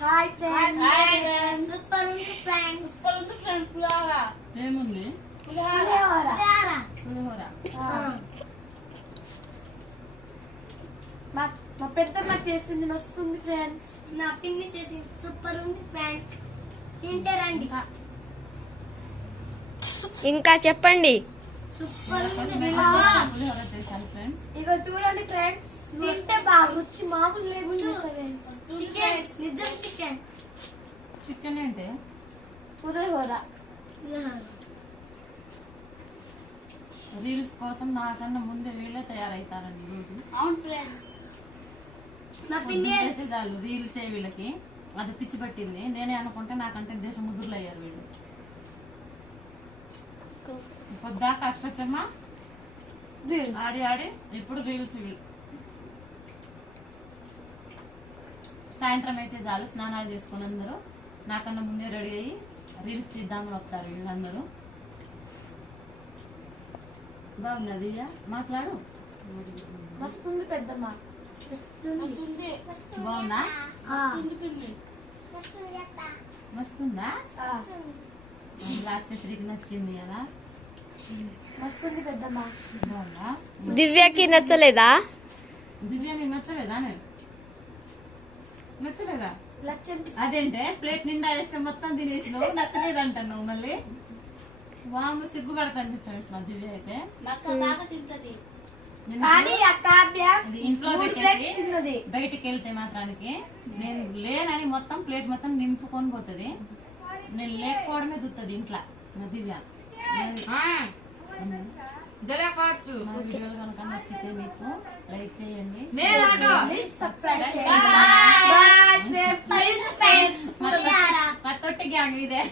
Hi friends. Hi friends. Super ఉంది friends. Super ఉంది friends. పులిహోర ఏముంది? పులిహోర. మా పెద్దమ్మ చేసింది మస్తు ఉంది ఫ్రెండ్స్. నా పిన్ని చేసింది సూపర్ ఉంది ఫ్రెండ్స్. తింటారండి. ఇంకా చెప్పండి. సూపర్ ఉంది పులిహోర చేశాను ఫ్రెండ్స్. ఇక చూడండి ఫ్రెండ్స్, తింటే బాగా రుచి మామూలు లేకుండా ఫ్రెండ్స్. చికెన్, నిజం చికెన్. చికెన్ అంటే పులిహోర. రీల్స్ కోసం నాకన్నా ముందే వీళ్ళే తయారవుతారండి రోజు. అవును ఫ్రెండ్స్. నా పిన్ని చేసే చాలు రీల్సే వీళ్ళకి. అది పిచ్చి పట్టింది. నేనే అనుకుంటే నాకంటే దేశం ముదురులు అయ్యారు వీళ్ళు. పొద్దాకా అష్టచమ్మ ఆడి ఆడి ఇప్పుడు రీల్స్ వీళ్ళు. సాయంత్రం అయితే చాలు స్నానాలు చేసుకుని అందరూ నాకన్నా ముందే రెడీ అయ్యి రీల్స్ తీద్దామని వస్తారు వీళ్ళందరూ. బాగుందా దివ్య? మాట్లాడు. మస్తు ఉంది పెద్దమ్మ. వస్తుంది. బాగుందా? వస్తుంది పిన్ని. మస్తుందా? లాస్ట్ శ్రీకి నచ్చింది కదా. మస్తు ఉంది పెద్దమ్మ. బాగుందా? దివ్యకి నచ్చలేదా? దివ్య నీకు నచ్చలేదా? నచ్చలేదా? లక్ష్యం అదేంటే ప్లేట్ నిండా వేస్తే మొత్తం తినేసినావు, నచ్చలేదంటావు నువ్వు మళ్ళీ. వాము సిగ్గుపడతాను ఫ్రెండ్స్ మా దివ్య అయితే. మా అక్క బాగా తింటది. నిన్న కానీ ఆ కావ్య అది ఇంట్లో 3 పెట్టేసి ప్లేట్లు తిన్నది. బయటికి వెళ్తే మాత్రానికి నేను లేనని మొత్తం ప్లేట్ మొత్తం నింపుకొని పోతుంది. నేను లేకపోవడమే చూస్తుంది ఇంట్లో మా దివ్య. మా వీడియోలు కనుక నచ్చితే మీకు లైక్ చేయండి, సబ్స్క్రైబ్ మా తొట్టి గ్యాంగ్ ఇదే.